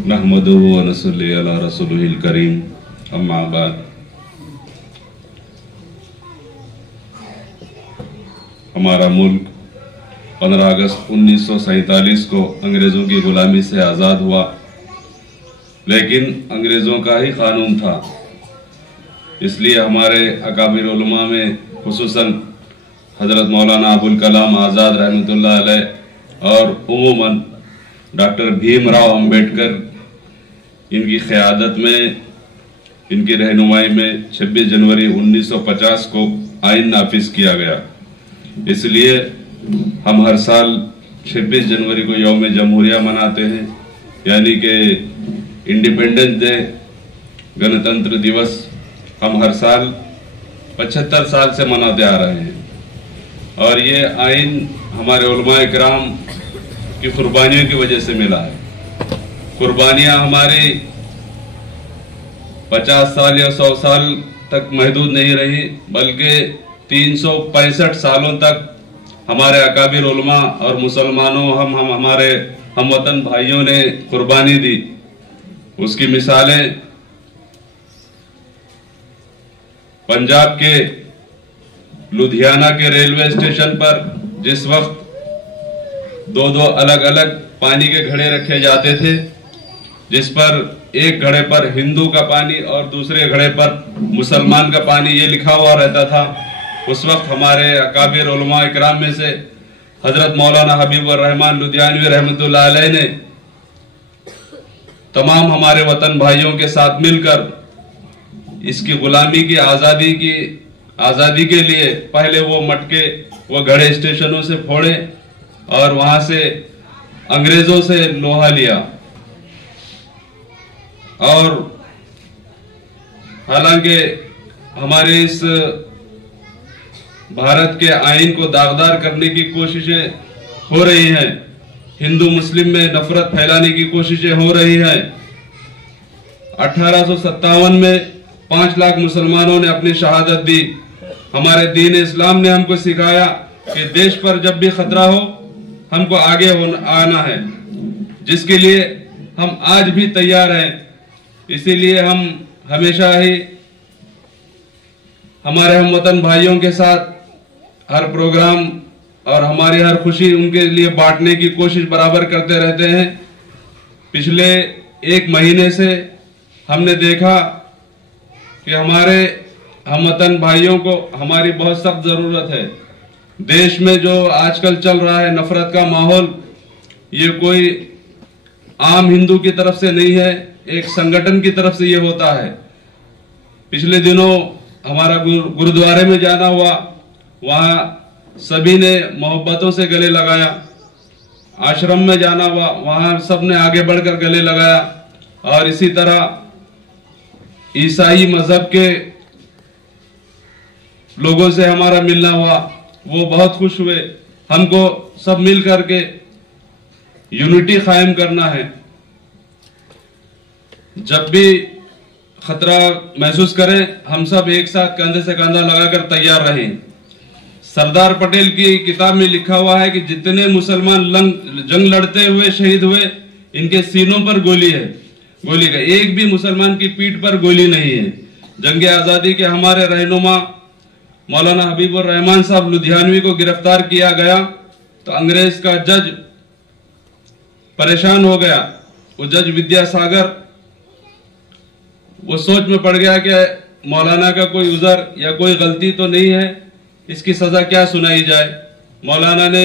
नहमदुहु व नसल्ली अला रसूलिहिल करीम, अम्मा बाद। हमारा मुल्क 15 अगस्त 1947 को अंग्रेजों की गुलामी से आज़ाद हुआ, लेकिन अंग्रेजों का ही कानून था। इसलिए हमारे अकाबिर उलमा में खुसूसन हज़रत मौलाना अबुल कलाम आज़ाद रहमतुल्लाह अलैह और उमूमन डॉक्टर भीमराव अंबेडकर, इनकी क़यादत में, इनकी रहनुमाई में 26 जनवरी 1950 को आइन नाफिज किया गया। इसलिए हम हर साल 26 जनवरी को यौम जमहूरिया मनाते हैं, यानी कि इंडिपेंडेंस डे, गणतंत्र दिवस हम हर साल 75 साल से मनाते आ रहे हैं। और ये आइन हमारे उलमाए किराम की कुर्बानियों की वजह से मिला है। कुर्बानियां हमारी 50 साल या 100 साल तक महदूद नहीं रही, बल्कि 365 सालों तक हमारे अकाबिर उलमा और मुसलमानों हमारे हमवतन भाइयों ने कुर्बानी दी। उसकी मिसालें पंजाब के लुधियाना के रेलवे स्टेशन पर जिस वक्त दो अलग अलग पानी के घड़े रखे जाते थे, जिस पर एक घड़े पर हिंदू का पानी और दूसरे घड़े पर मुसलमान का पानी ये लिखा हुआ रहता था, उस वक्त हमारे अकाबिर उलमा इकराम में से हजरत मौलाना हबीबुर रहमान लुधियानवी रहमतुल्लाह अलैह ने तमाम हमारे वतन भाइयों के साथ मिलकर इसकी गुलामी की आजादी के लिए पहले वो मटके, वो घड़े स्टेशनों से फोड़े और वहां से अंग्रेजों से लोहा लिया। और हालांकि हमारे इस भारत के आइन को दागदार करने की कोशिशें हो रही हैं, हिंदू मुस्लिम में नफरत फैलाने की कोशिशें हो रही हैं। 1857 में 5 लाख मुसलमानों ने अपनी शहादत दी। हमारे दीन इस्लाम ने हमको सिखाया कि देश पर जब भी खतरा हो हमको आगे आना है, जिसके लिए हम आज भी तैयार हैं। इसीलिए हम हमेशा ही हमारे हमवतन भाइयों के साथ हर प्रोग्राम और हमारी हर खुशी उनके लिए बांटने की कोशिश बराबर करते रहते हैं। पिछले 1 महीने से हमने देखा कि हमारे हमवतन भाइयों को हमारी बहुत सख्त जरूरत है। देश में जो आजकल चल रहा है नफरत का माहौल, ये कोई आम हिंदू की तरफ से नहीं है, एक संगठन की तरफ से ये होता है। पिछले दिनों हमारा गुरुद्वारे में जाना हुआ, वहां सभी ने मोहब्बतों से गले लगाया। आश्रम में जाना हुआ, वहां सबने आगे बढ़कर गले लगाया। और इसी तरह ईसाई मजहब के लोगों से हमारा मिलना हुआ, वो बहुत खुश हुए। हमको सब मिल करके यूनिटी कायम करना है। जब भी खतरा महसूस करें, हम सब एक साथ कंधे से कंधा लगाकर तैयार रहें। सरदार पटेल की किताब में लिखा हुआ है कि जितने मुसलमान जंग लड़ते हुए शहीद हुए, इनके सीनों पर गोली है, गोली का एक भी मुसलमान की पीठ पर गोली नहीं है। जंग आजादी के हमारे रहनुमा मौलाना हबीबुर रहमान साहब लुधियानवी को गिरफ्तार किया गया तो अंग्रेज का जज परेशान हो गया। वो जज विद्यासागर वो सोच में पड़ गया कि मौलाना का कोई उज़र या कोई गलती तो नहीं है, इसकी सजा क्या सुनाई जाए। मौलाना ने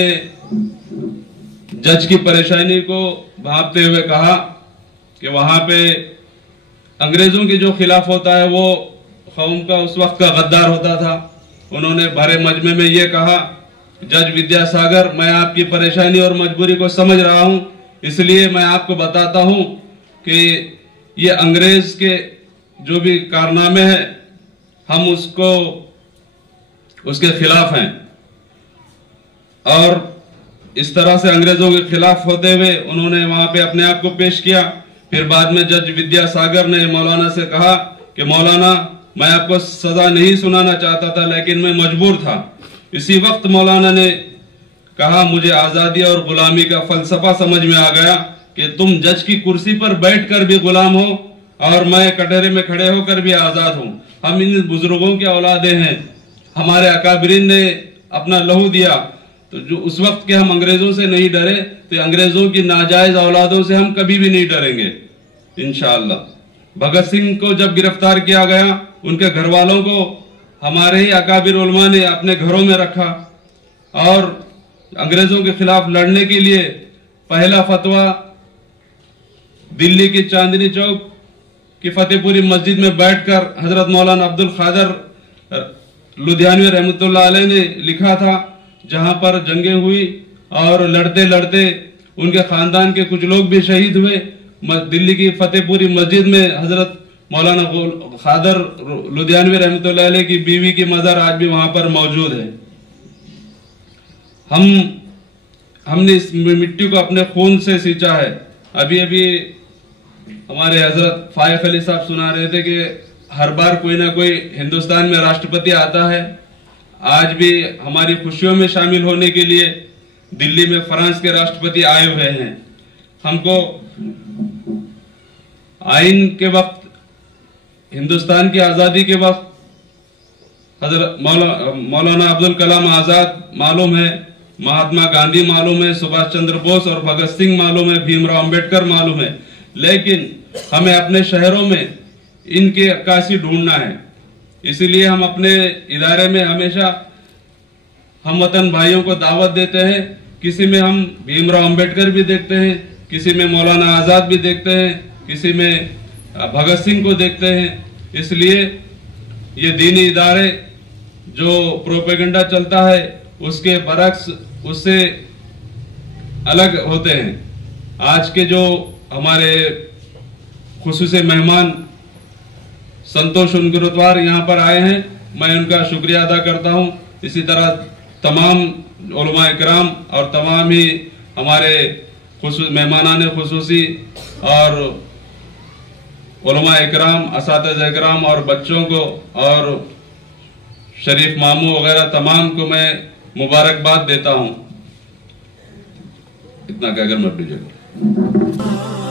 जज की परेशानी को भांपते हुए कहा कि वहां पे अंग्रेजों के जो खिलाफ होता है वो कौम का उस वक्त का गद्दार होता था। उन्होंने भरे मजमे में ये कहा, जज विद्यासागर, मैं आपकी परेशानी और मजबूरी को समझ रहा हूं, इसलिए मैं आपको बताता हूं कि ये अंग्रेज के जो भी कारनामे हैं हम उसके खिलाफ हैं। और इस तरह से अंग्रेजों के खिलाफ होते हुए उन्होंने वहां पे अपने आप को पेश किया। फिर बाद में जज विद्यासागर ने मौलाना से कहा कि मौलाना, मैं आपको सजा नहीं सुनाना चाहता था, लेकिन मैं मजबूर था। इसी वक्त मौलाना ने कहा, मुझे आजादी और गुलामी का फलसफा समझ में आ गया। कि तुम जज की कुर्सी पर बैठकर भी गुलाम हो और मैं कटहरे में खड़े होकर भी आजाद हूं। हम इन बुजुर्गों के औलादे हैं, हमारे अकाबरीन ने अपना लहू दिया, तो जो उस वक्त के हम अंग्रेजों से नहीं डरे, तो अंग्रेजों की नाजायज औलादों से हम कभी भी नहीं डरेंगे इंशाअल्लाह। भगत सिंह को जब गिरफ्तार किया गया, उनके घर वालों को हमारे ही अकाबिर उलमा ने अपने घरों में रखा और अंग्रेजों के खिलाफ लड़ने के लिए पहला फतवा दिल्ली की चांदनी चौक की फतेहपुरी मस्जिद में बैठकर हजरत मौलाना अब्दुल कादर लुधियानवी रहमतुल्लाह अलैह ने लिखा था, जहां पर जंगें हुई और लड़ते लड़ते उनके खानदान के कुछ लोग भी शहीद हुए। दिल्ली की फतेहपुरी मस्जिद में हजरत मौलाना कादर लुधियानवी रहमतुल्लाह अलैह की बीवी की मजार आज भी वहां पर मौजूद है। हमने इस मिट्टी को अपने खून से सींचा है। अभी अभी हमारे हजरत फाइक अली साहब सुना रहे थे कि हर बार कोई ना कोई हिंदुस्तान में राष्ट्रपति आता है। आज भी हमारी खुशियों में शामिल होने के लिए दिल्ली में फ्रांस के राष्ट्रपति आए हुए हैं। हमको आइन के वक्त, हिंदुस्तान की आजादी के वक्त हजरत मौलाना अब्दुल कलाम आजाद मालूम है, महात्मा गांधी मालूम है, सुभाष चंद्र बोस और भगत सिंह मालूम है, भीमराव अंबेडकर मालूम है, लेकिन हमें अपने शहरों में इनके अक्कासी ढूंढना है। इसीलिए हम अपने इदारे में हमेशा हम वतन भाइयों को दावत देते हैं। किसी में हम भीमराव अंबेडकर भी देखते हैं, किसी में मौलाना आजाद भी देखते हैं, किसी में भगत सिंह को देखते हैं। इसलिए ये दीनी इदारे जो प्रोपेगेंडा चलता है उसके बरक्स, उससे अलग होते हैं। आज के जो हमारे खुसूसी मेहमान संतोष गुरुद्वार यहाँ पर आए हैं, मैं उनका शुक्रिया अदा करता हूँ। इसी तरह तमाम उलमा इकराम और तमाम ही हमारे मेहमानाने खुसूसी और उलमा इकराम, असातिज़ा इकराम और बच्चों को और शरीफ मामू वगैरह तमाम को मैं मुबारकबाद देता हूँ। इतना कहकर मैं अपनी जगह